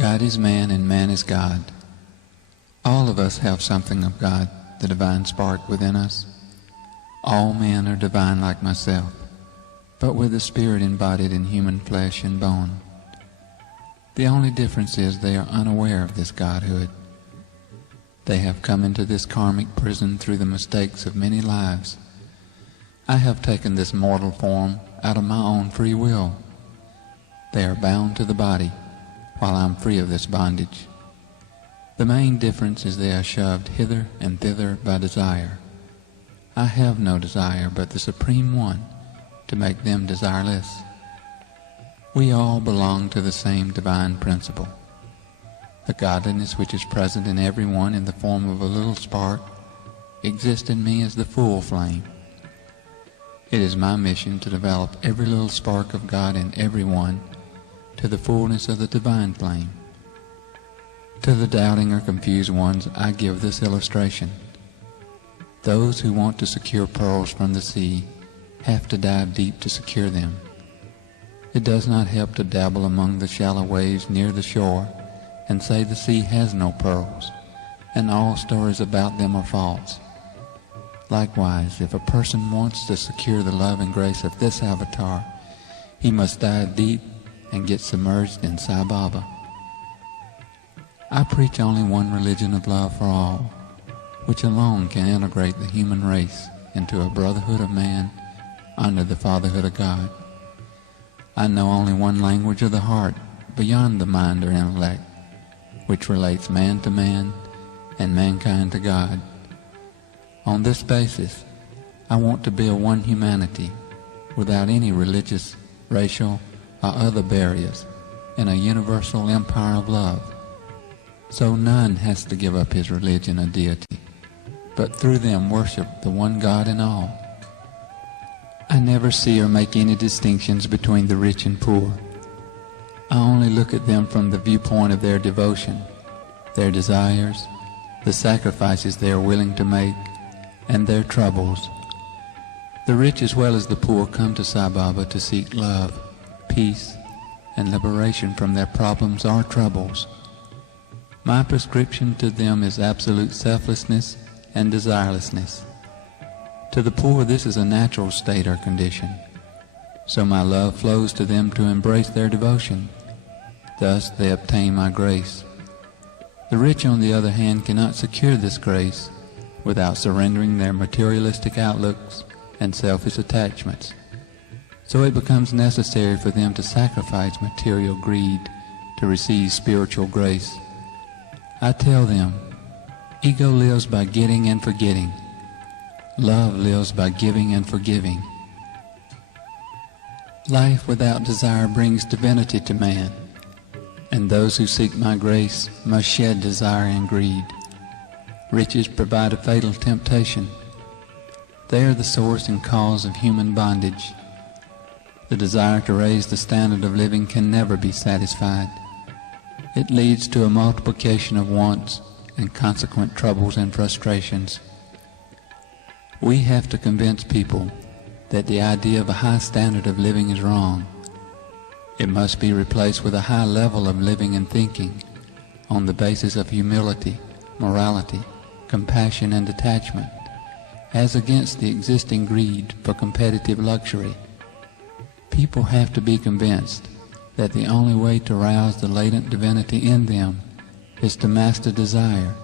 God is man and man is God. All of us have something of God, the divine spark within us. All men are divine like myself, but with the Spirit embodied in human flesh and bone. The only difference is they are unaware of this Godhood. They have come into this karmic prison through the mistakes of many lives. I have taken this mortal form out of my own free will. They are bound to the body, while I am free of this bondage. The main difference is they are shoved hither and thither by desire. I have no desire but the Supreme One to make them desireless. We all belong to the same divine principle. The godliness which is present in everyone in the form of a little spark exists in me as the full flame. It is my mission to develop every little spark of God in everyone to the fullness of the divine flame. To the doubting or confused ones, I give this illustration. Those who want to secure pearls from the sea have to dive deep to secure them. It does not help to dabble among the shallow waves near the shore and say the sea has no pearls, and all stories about them are false. Likewise, if a person wants to secure the love and grace of this avatar, he must dive deep and get submerged in Sai Baba. I preach only one religion of love for all, which alone can integrate the human race into a brotherhood of man under the fatherhood of God. I know only one language of the heart beyond the mind or intellect, which relates man to man and mankind to God. On this basis, I want to build one humanity without any religious, racial, or other barriers in a universal empire of love. So none has to give up his religion or deity, but through them worship the one God in all. I never see or make any distinctions between the rich and poor. I only look at them from the viewpoint of their devotion, their desires, the sacrifices they are willing to make, and their troubles. The rich as well as the poor come to Sai Baba to seek love, peace, and liberation from their problems or troubles. My prescription to them is absolute selflessness and desirelessness. To the poor, this is a natural state or condition, so my love flows to them to embrace their devotion. Thus they obtain my grace. The rich, on the other hand, cannot secure this grace without surrendering their materialistic outlooks and selfish attachments. So it becomes necessary for them to sacrifice material greed to receive spiritual grace. I tell them, ego lives by getting and forgetting. Love lives by giving and forgiving. Life without desire brings divinity to man, and those who seek my grace must shed desire and greed. Riches provide a fatal temptation. They are the source and cause of human bondage. The desire to raise the standard of living can never be satisfied. It leads to a multiplication of wants and consequent troubles and frustrations. We have to convince people that the idea of a high standard of living is wrong. It must be replaced with a high level of living and thinking on the basis of humility, morality, compassion, and detachment, as against the existing greed for competitive luxury. People have to be convinced that the only way to rouse the latent divinity in them is to master desire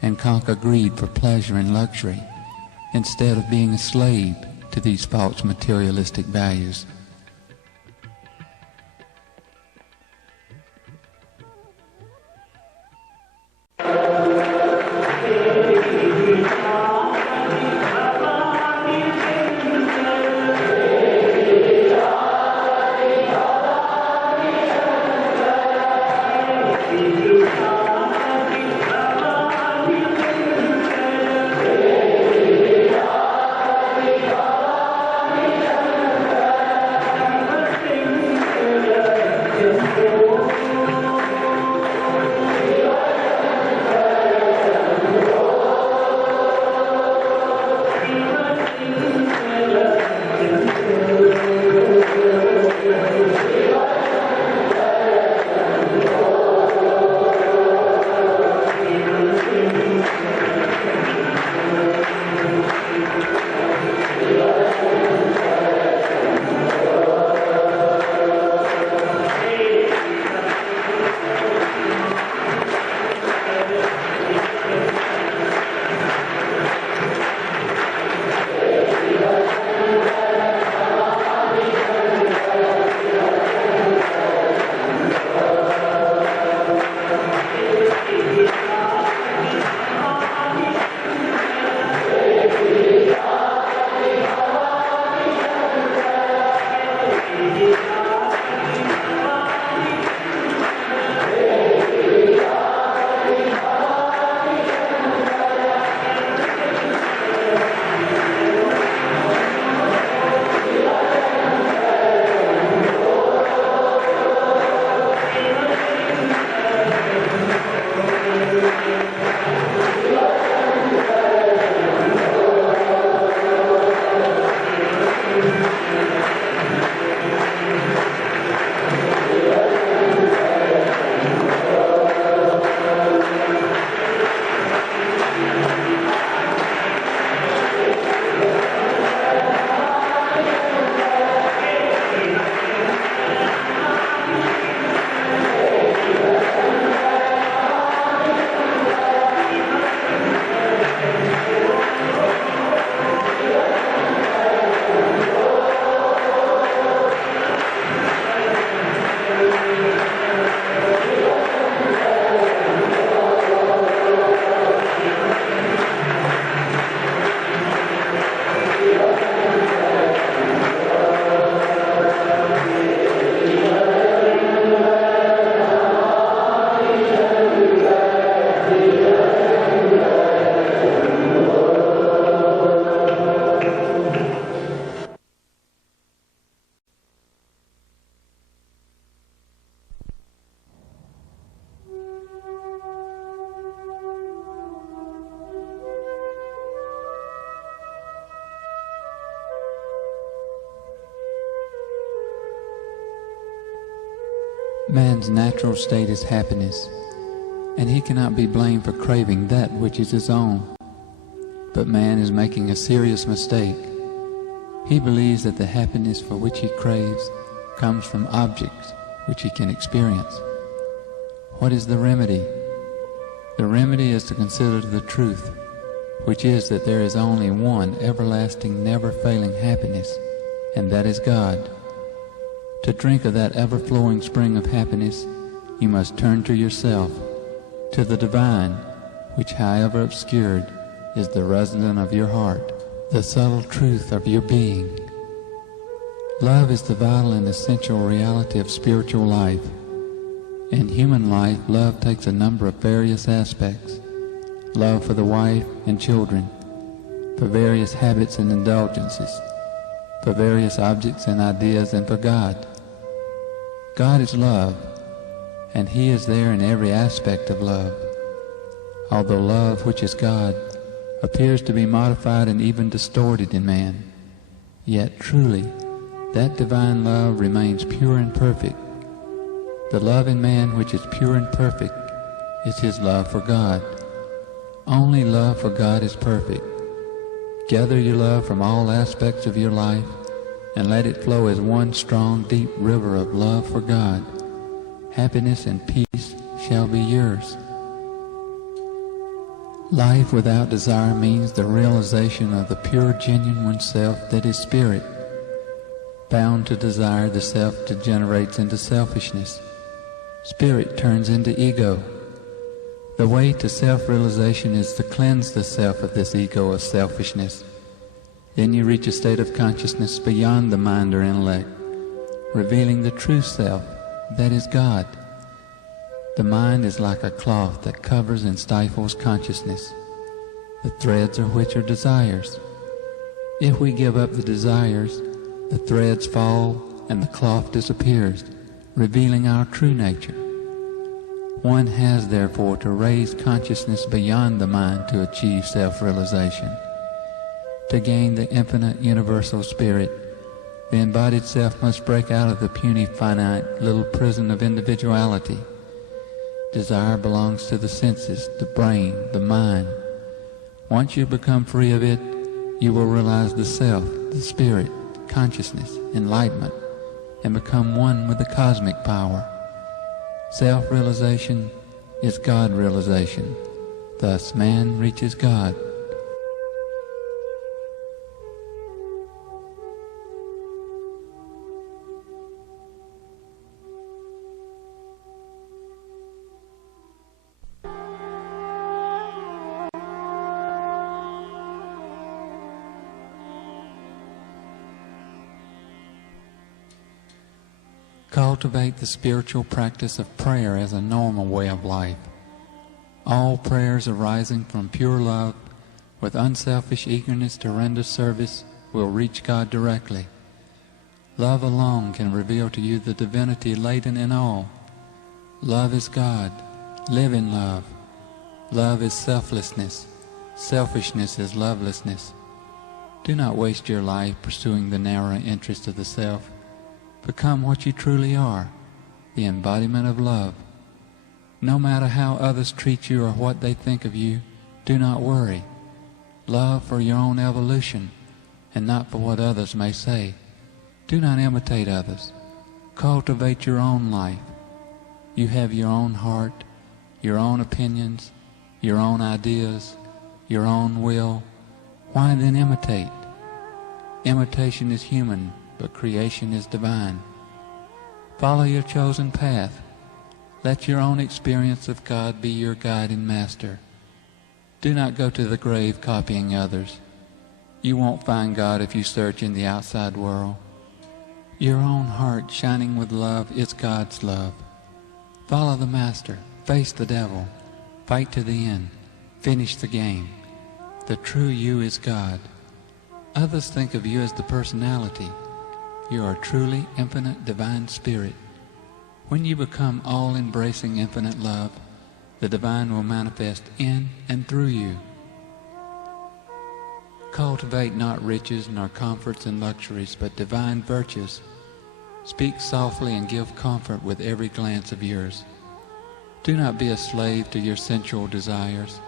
and conquer greed for pleasure and luxury, instead of being a slave to these false materialistic values. Man's natural state is happiness, and he cannot be blamed for craving that which is his own. But man is making a serious mistake. He believes that the happiness for which he craves comes from objects which he can experience. What is the remedy? The remedy is to consider the truth, which is that there is only one everlasting, never-failing happiness, and that is God. To drink of that ever-flowing spring of happiness, you must turn to yourself, to the divine, which, however obscured, is the resident of your heart, the subtle truth of your being. Love is the vital and essential reality of spiritual life. In human life, love takes a number of various aspects. Love for the wife and children, for various habits and indulgences, for various objects and ideas, and for God. God is love, and He is there in every aspect of love. Although love, which is God, appears to be modified and even distorted in man, yet truly that divine love remains pure and perfect. The love in man which is pure and perfect is his love for God. Only love for God is perfect. Gather your love from all aspects of your life and let it flow as one strong, deep river of love for God. Happiness and peace shall be yours. Life without desire means the realization of the pure, genuine self that is spirit. Bound to desire, the self degenerates into selfishness. Spirit turns into ego. The way to self-realization is to cleanse the self of this ego of selfishness. Then you reach a state of consciousness beyond the mind or intellect, revealing the true self, that is God. The mind is like a cloth that covers and stifles consciousness, the threads of which are desires. If we give up the desires, the threads fall and the cloth disappears, revealing our true nature. One has therefore to raise consciousness beyond the mind to achieve self-realization. To gain the infinite universal spirit, the embodied self must break out of the puny, finite little prison of individuality. Desire belongs to the senses, the brain, the mind. Once you become free of it, you will realize the self, the spirit, consciousness, enlightenment, and become one with the cosmic power. Self-realization is God-realization. Thus man reaches God. Cultivate the spiritual practice of prayer as a normal way of life. All prayers arising from pure love, with unselfish eagerness to render service, will reach God directly. Love alone can reveal to you the divinity latent in all. Love is God. Live in love. Love is selflessness. Selfishness is lovelessness. Do not waste your life pursuing the narrow interests of the self. Become what you truly are, the embodiment of love. No matter how others treat you or what they think of you, do not worry. Love for your own evolution, and not for what others may say. Do not imitate others. Cultivate your own life. You have your own heart, your own opinions, your own ideas, your own will. Why then imitate? Imitation is human, but creation is divine. Follow your chosen path. Let your own experience of God be your guide and master. Do not go to the grave copying others. You won't find God if you search in the outside world. Your own heart shining with love is God's love. Follow the Master. Face the devil. Fight to the end. Finish the game. The true you is God. Others think of you as the personality. You are truly infinite divine spirit. When you become all-embracing infinite love, the divine will manifest in and through you. Cultivate not riches nor comforts and luxuries, but divine virtues. Speak softly and give comfort with every glance of yours. Do not be a slave to your sensual desires.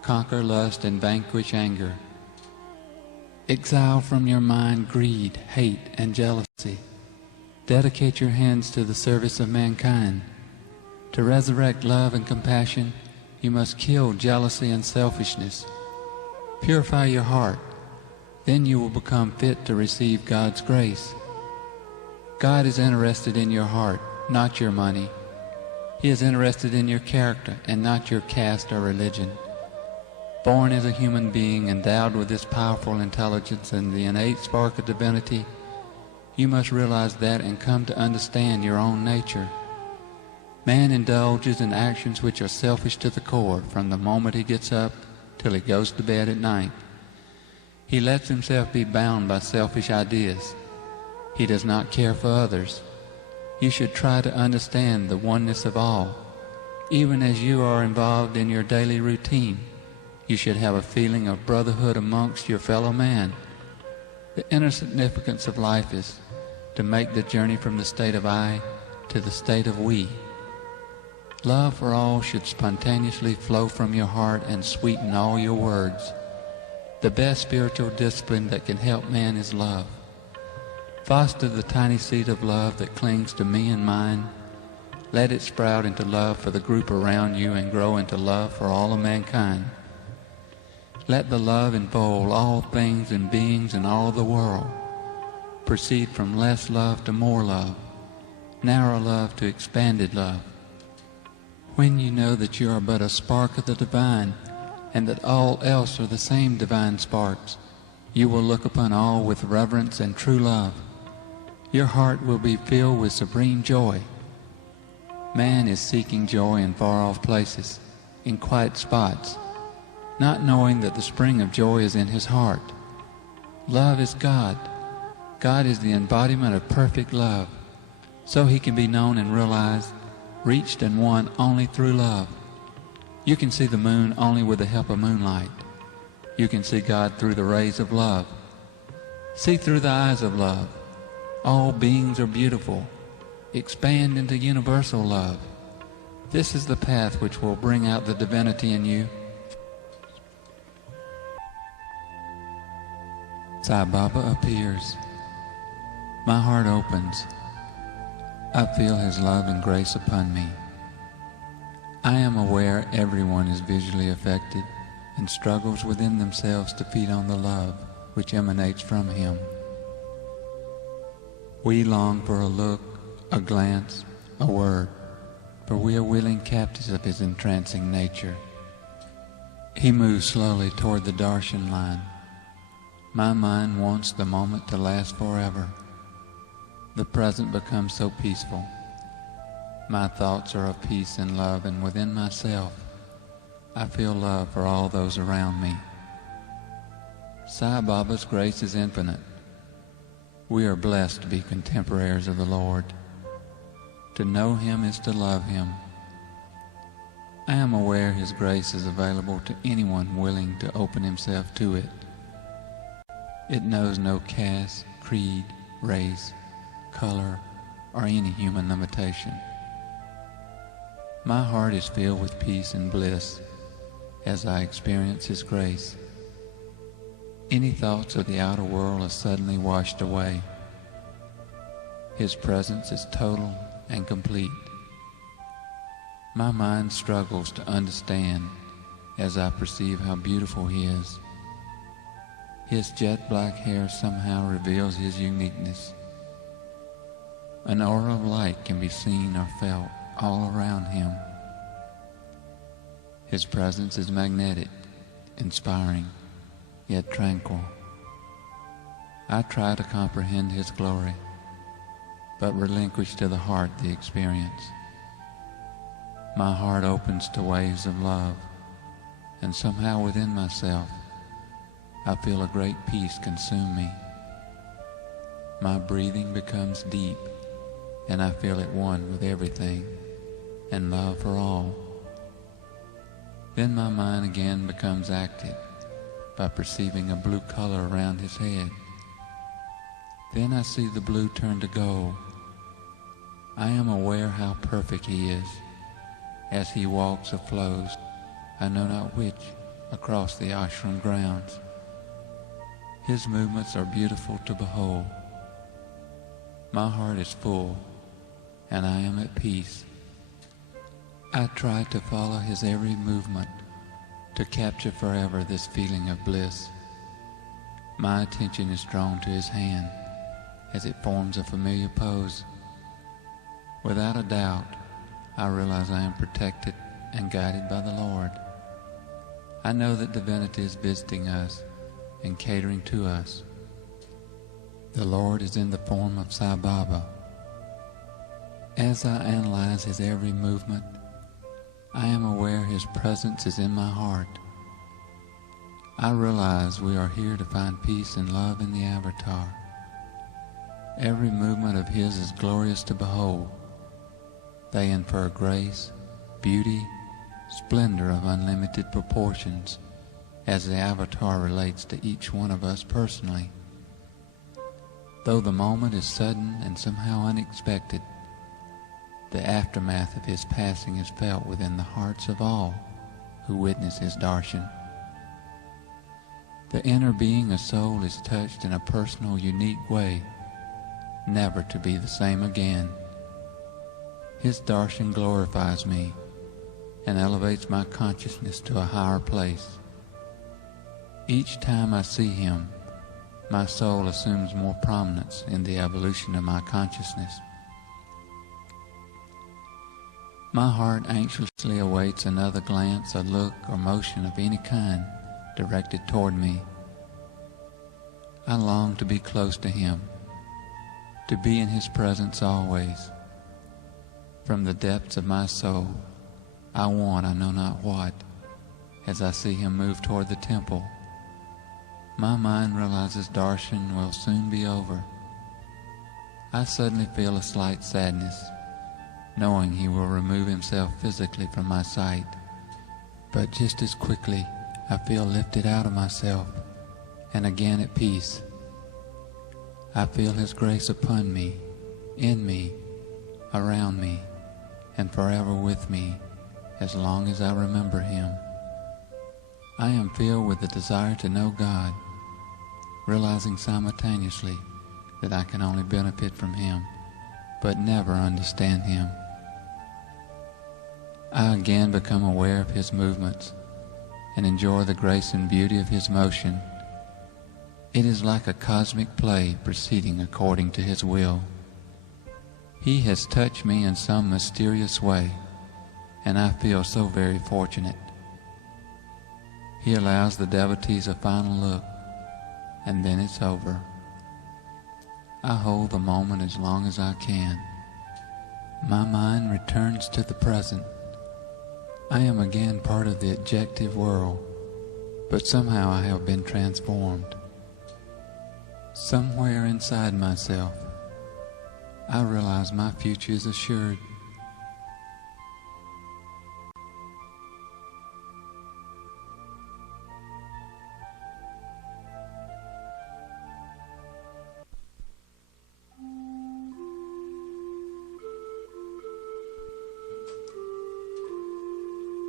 Conquer lust and vanquish anger. Exile from your mind greed, hate, and jealousy. Dedicate your hands to the service of mankind. To resurrect love and compassion, you must kill jealousy and selfishness. Purify your heart. Then you will become fit to receive God's grace. God is interested in your heart, not your money. He is interested in your character and not your caste or religion. Born as a human being endowed with this powerful intelligence and the innate spark of divinity, you must realize that and come to understand your own nature. Man indulges in actions which are selfish to the core from the moment he gets up till he goes to bed at night. He lets himself be bound by selfish ideas. He does not care for others. You should try to understand the oneness of all. Even as you are involved in your daily routine, you should have a feeling of brotherhood amongst your fellow man. The inner significance of life is to make the journey from the state of I to the state of we. Love for all should spontaneously flow from your heart and sweeten all your words. The best spiritual discipline that can help man is love. Foster the tiny seed of love that clings to me and mine. Let it sprout into love for the group around you and grow into love for all of mankind. Let the love enfold all things and beings in all the world. Proceed from less love to more love, narrow love to expanded love. When you know that you are but a spark of the divine, and that all else are the same divine sparks, you will look upon all with reverence and true love. Your heart will be filled with supreme joy. Man is seeking joy in far-off places, in quiet spots, not knowing that the spring of joy is in his heart. Love is God. God is the embodiment of perfect love, so he can be known and realized, reached and won only through love. You can see the moon only with the help of moonlight. You can see God through the rays of love. See through the eyes of love. All beings are beautiful. Expand into universal love. This is the path which will bring out the divinity in you. Sai Baba appears. My heart opens. I feel his love and grace upon me. I am aware everyone is visually affected and struggles within themselves to feed on the love which emanates from him. We long for a look, a glance, a word, for we are willing captives of his entrancing nature. He moves slowly toward the darshan line. My mind wants the moment to last forever. The present becomes so peaceful. My thoughts are of peace and love, and within myself, I feel love for all those around me. Sai Baba's grace is infinite. We are blessed to be contemporaries of the Lord. To know him is to love him. I am aware his grace is available to anyone willing to open himself to it. It knows no caste, creed, race, color, or any human limitation. My heart is filled with peace and bliss as I experience his grace. Any thoughts of the outer world are suddenly washed away. His presence is total and complete. My mind struggles to understand as I perceive how beautiful he is. His jet black hair somehow reveals his uniqueness. An aura of light can be seen or felt all around him. His presence is magnetic, inspiring, yet tranquil. I try to comprehend his glory, but relinquish to the heart the experience. My heart opens to waves of love, and somehow within myself, I feel a great peace consume me. My breathing becomes deep, and I feel at one with everything, and love for all. Then my mind again becomes active by perceiving a blue color around his head. Then I see the blue turn to gold I am aware how perfect He is, as He walks or flows, I know not which, across the ashram grounds. His movements are beautiful to behold. My heart is full, and I am at peace. I try to follow His every movement, to capture forever this feeling of bliss. My attention is drawn to His hand, as it forms a familiar pose. Without a doubt, I realize I am protected and guided by the Lord. I know that divinity is visiting us and catering to us. The Lord is in the form of Sai Baba. As I analyze His every movement, I am aware His presence is in my heart. I realize we are here to find peace and love in the avatar. Every movement of His is glorious to behold. They infer grace, beauty, splendor of unlimited proportions, as the avatar relates to each one of us personally. Though the moment is sudden and somehow unexpected, the aftermath of His passing is felt within the hearts of all who witness His darshan. The inner being of soul is touched in a personal, unique way, never to be the same again. His darshan glorifies me and elevates my consciousness to a higher place. Each time I see Him, my soul assumes more prominence in the evolution of my consciousness. My heart anxiously awaits another glance, a look, or motion of any kind directed toward me. I long to be close to Him, to be in His presence always. From the depths of my soul, I want I know not what, as I see Him move toward the temple. My mind realizes darshan will soon be over. I suddenly feel a slight sadness, knowing He will remove Himself physically from my sight. But just as quickly, I feel lifted out of myself, and again at peace. I feel His grace upon me, in me, around me, and forever with me, as long as I remember Him. I am filled with the desire to know God, realizing simultaneously that I can only benefit from Him, but never understand Him. I again become aware of His movements and enjoy the grace and beauty of His motion. It is like a cosmic play proceeding according to His will. He has touched me in some mysterious way, and I feel so very fortunate. He allows the devotees a final look, and then it's over. I hold the moment as long as I can. My mind returns to the present. I am again part of the objective world, but somehow I have been transformed. Somewhere inside myself, I realize my future is assured.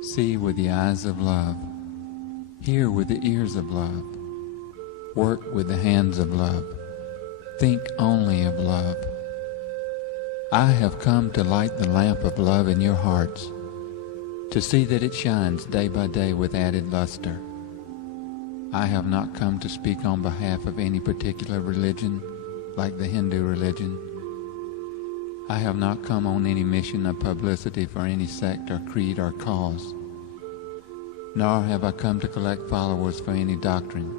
See with the eyes of love, hear with the ears of love, work with the hands of love, think only of love. I have come to light the lamp of love in your hearts, to see that it shines day by day with added luster. I have not come to speak on behalf of any particular religion, like the Hindu religion. I have not come on any mission of publicity for any sect or creed or cause. Nor have I come to collect followers for any doctrine.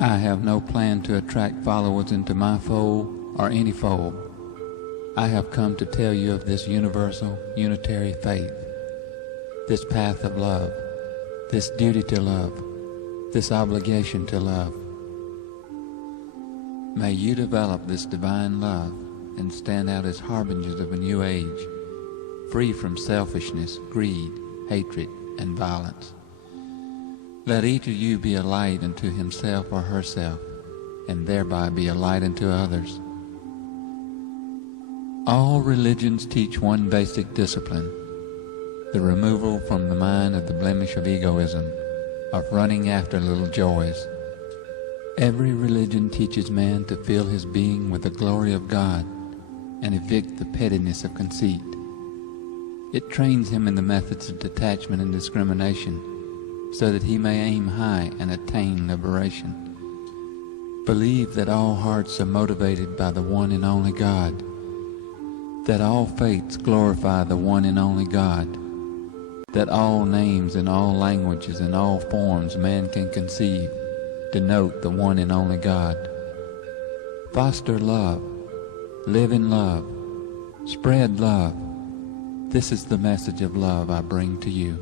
I have no plan to attract followers into my fold or any fold. I have come to tell you of this universal, unitary faith, this path of love, this duty to love, this obligation to love. May you develop this divine love and stand out as harbingers of a new age, free from selfishness, greed, hatred, and violence. Let each of you be a light unto himself or herself, and thereby be a light unto others. All religions teach one basic discipline: the removal from the mind of the blemish of egoism, of running after little joys. Every religion teaches man to fill his being with the glory of God and evict the pettiness of conceit. It trains him in the methods of detachment and discrimination, so that he may aim high and attain liberation. Believe that all hearts are motivated by the one and only God, that all faiths glorify the one and only God, that all names in all languages and all forms man can conceive denote the one and only God. Foster love, live in love, spread love. This is the message of love I bring to you.